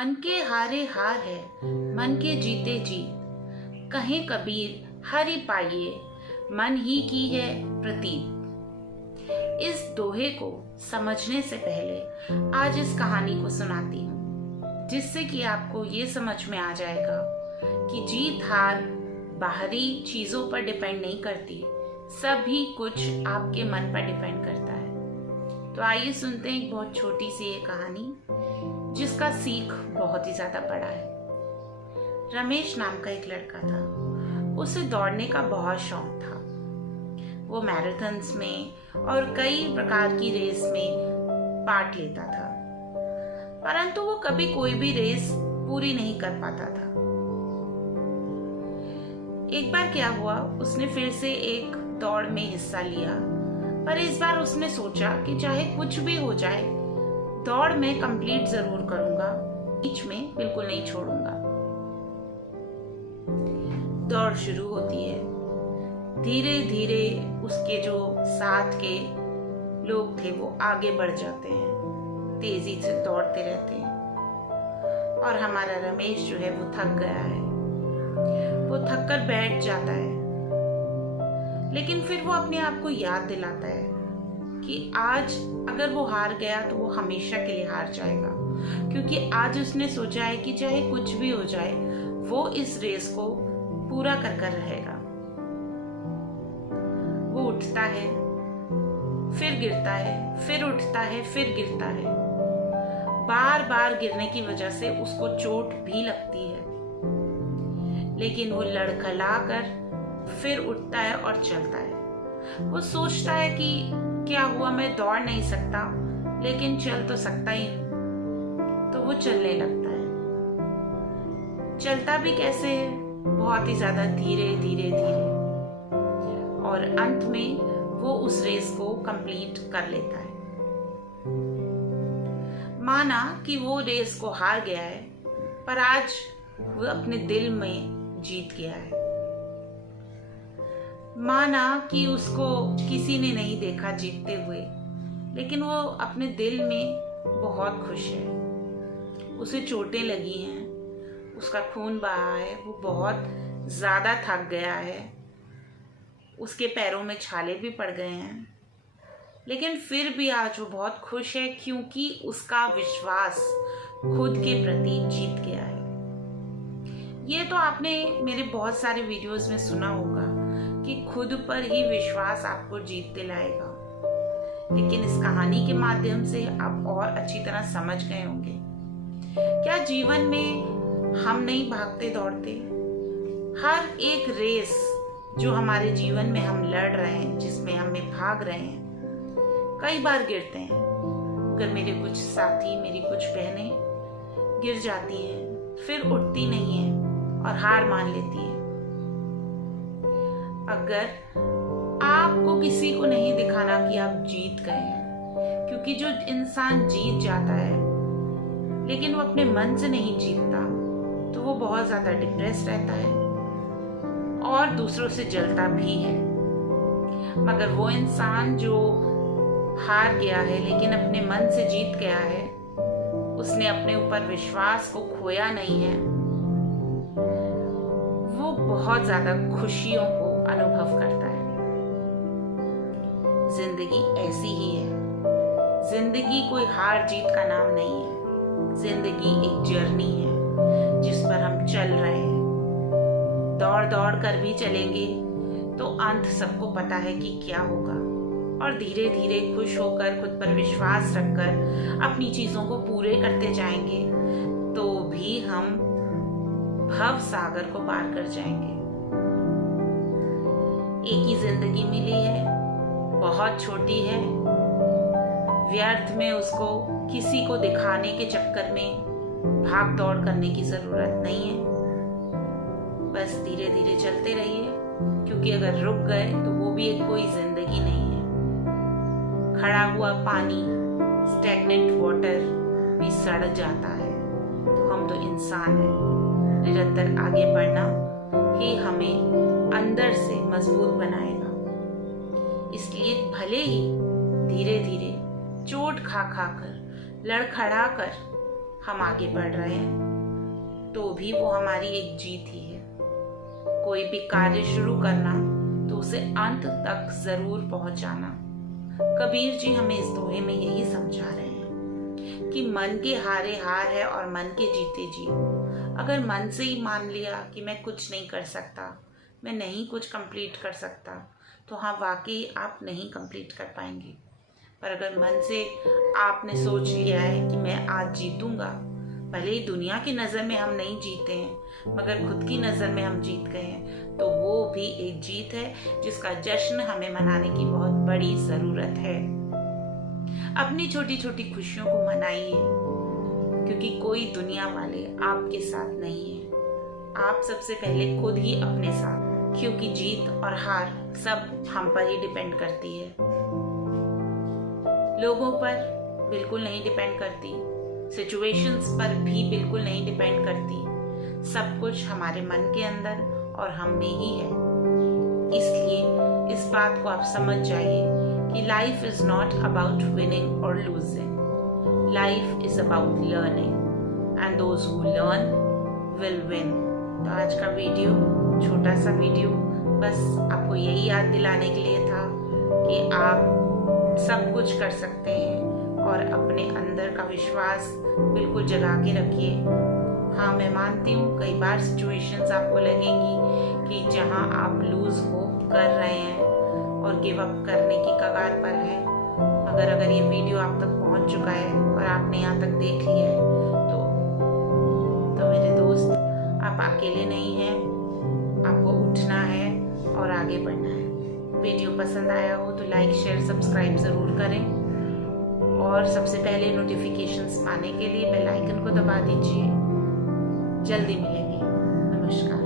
मन के हारे हार है, मन के जीते जीत। कहे कबीर हरि पाइए, मन ही की है प्रतीत। इस दोहे को समझने से पहले आज इस कहानी को सुनाती हूँ, जिससे कि आपको ये समझ में आ जाएगा कि जीत हार बाहरी चीजों पर डिपेंड नहीं करती, सभी कुछ आपके मन पर डिपेंड करता है। तो आइए सुनते हैं एक बहुत छोटी सी ये कहानी, जिसका सीख बहुत ही ज्यादा बड़ा है। रमेश नाम का एक लड़का था। उसे दौड़ने का बहुत शौक था। वो मैराथन्स में और कई प्रकार की रेस में पार्ट लेता था, परंतु वो कभी कोई भी रेस पूरी नहीं कर पाता था। एक बार क्या हुआ, उसने फिर से एक दौड़ में हिस्सा लिया, पर इस बार उसने सोचा कि चाहे कुछ भी हो जाए, दौड़ में कंप्लीट जरूर करूंगा, बीच में बिल्कुल नहीं छोड़ूंगा। दौड़ शुरू होती है। धीरे धीरे उसके जो साथ के लोग थे वो आगे बढ़ जाते हैं, तेजी से दौड़ते रहते हैं, और हमारा रमेश जो है वो थक गया है। वो थक कर बैठ जाता है, लेकिन फिर वो अपने आप को याद दिलाता है कि आज अगर वो हार गया तो वो हमेशा के लिए हार जाएगा, क्योंकि आज उसने सोचा है कि चाहे कुछ भी हो जाए, वो इस रेस को पूरा कर कर रहेगा। वो उठता है, फिर गिरता है, फिर उठता है, फिर गिरता है। बार बार गिरने की वजह से उसको चोट भी लगती है, लेकिन वो लड़खड़ा कर फिर उठता है और चलता है। वो सोचता है कि क्या हुआ, मैं दौड़ नहीं सकता, लेकिन चल तो सकता ही हूं। तो वो चलने लगता है। चलता भी कैसे है, बहुत ही ज्यादा धीरे धीरे धीरे, और अंत में वो उस रेस को कंप्लीट कर लेता है। माना कि वो रेस को हार गया है, पर आज वो अपने दिल में जीत गया है। माना कि उसको किसी ने नहीं देखा जीतते हुए, लेकिन वो अपने दिल में बहुत खुश है। उसे चोटें लगी हैं, उसका खून बहा है, वो बहुत ज्यादा थक गया है, उसके पैरों में छाले भी पड़ गए हैं, लेकिन फिर भी आज वो बहुत खुश है, क्योंकि उसका विश्वास खुद के प्रति जीत गया है। ये तो आपने मेरे बहुत सारे वीडियोस में सुना होगा कि खुद पर ही विश्वास आपको जीत दिलाएगा, लेकिन इस कहानी के माध्यम से आप और अच्छी तरह समझ गए होंगे। क्या जीवन में हम नहीं भागते दौड़ते? हर एक रेस जो हमारे जीवन में हम लड़ रहे हैं, जिसमें हमें भाग रहे हैं, कई बार गिरते हैं। अगर मेरे कुछ साथी, मेरी कुछ बहनें गिर जाती हैं, फिर उठती नहीं है और हार मान लेती है। अगर आपको किसी को नहीं दिखाना कि आप जीत गए हैं, क्योंकि जो इंसान जीत जाता है लेकिन वो अपने मन से नहीं जीतता, तो वो बहुत ज्यादा डिप्रेस रहता है और दूसरों से जलता भी है। मगर वो इंसान जो हार गया है लेकिन अपने मन से जीत गया है, उसने अपने ऊपर विश्वास को खोया नहीं है, वो बहुत ज्यादा खुशियों को अनुभव करता है। जिंदगी ऐसी ही है। जिंदगी कोई हार जीत का नाम नहीं है। जिंदगी एक जर्नी है, जिस पर हम चल रहे हैं। दौड़ दौड़ कर भी चलेंगे तो अंत सबको पता है कि क्या होगा, और धीरे धीरे खुश होकर, खुद पर विश्वास रखकर अपनी चीजों को पूरे करते जाएंगे, तो भी हम भव सागर को पार कर जाएंगे। एक ही जिंदगी मिली है, बहुत छोटी है। व्यर्थ में उसको किसी को दिखाने के चक्कर में भाग दौड़ करने की जरूरत नहीं है। बस धीरे धीरे चलते रहिए, क्योंकि अगर रुक गए तो वो भी एक कोई जिंदगी नहीं है। खड़ा हुआ पानी, स्टैग्नेंट वाटर भी सड़ जाता है, तो हम तो इंसान हैं। निरंतर आगे बढ़ना ही हमें अंदर से मजबूत बनाएगा। इसलिए भले ही धीरे धीरे चोट खा खा कर, लड़खड़ा कर हम आगे बढ़ रहे हैं तो भी वो हमारी एक जीत ही है। कोई भी कार्य शुरू करना तो उसे अंत तक जरूर पहुंचाना। कबीर जी हमें इस दोहे में यही समझा रहे हैं कि मन के हारे हार है और मन के जीते जीत। अगर मन से ही मान लिया कि मैं कुछ नहीं कर सकता, मैं नहीं कुछ कंप्लीट कर सकता, तो हाँ वाकई आप नहीं कंप्लीट कर पाएंगे। पर अगर मन से आपने सोच लिया है कि मैं आज जीतूंगा, भले ही दुनिया की नज़र में हम नहीं जीते हैं मगर खुद की नज़र में हम जीत गए हैं, तो वो भी एक जीत है जिसका जश्न हमें मनाने की बहुत बड़ी ज़रूरत है। अपनी छोटी छोटी खुशियों को मनाइए, क्योंकि कोई दुनिया वाले आपके साथ नहीं है। आप सबसे पहले खुद ही अपने साथ, क्योंकि जीत और हार सब हम पर ही डिपेंड करती है, लोगों पर बिल्कुल नहीं डिपेंड करती, सिचुएशंस पर भी बिल्कुल नहीं डिपेंड करती। सब कुछ हमारे मन के अंदर और हम में ही है। इसलिए इस बात को आप समझ जाइए कि life is not about winning और losing, life is about learning and those who learn will win. तो आज का वीडियो, छोटा सा वीडियो, बस आपको यही याद दिलाने के लिए था कि आप सब कुछ कर सकते हैं और अपने अंदर का विश्वास बिल्कुल जगा के रखिए। हाँ, मैं मानती हूँ कई बार सिचुएशंस आपको लगेंगी कि जहाँ आप लूज होप कर रहे हैं और गिव अप करने की कगार पर हैं। अगर ये वीडियो आप तक पहुँच चुका है और आपने यहाँ तक देख लिया है तो मेरे दोस्त, आप अकेले नहीं हैं। आपको उठना है और आगे बढ़ना है। वीडियो पसंद आया हो तो लाइक, शेयर, सब्सक्राइब ज़रूर करें और सबसे पहले नोटिफिकेशंस पाने के लिए बेल आइकन को दबा दीजिए। जल्दी मिलेंगे। नमस्कार।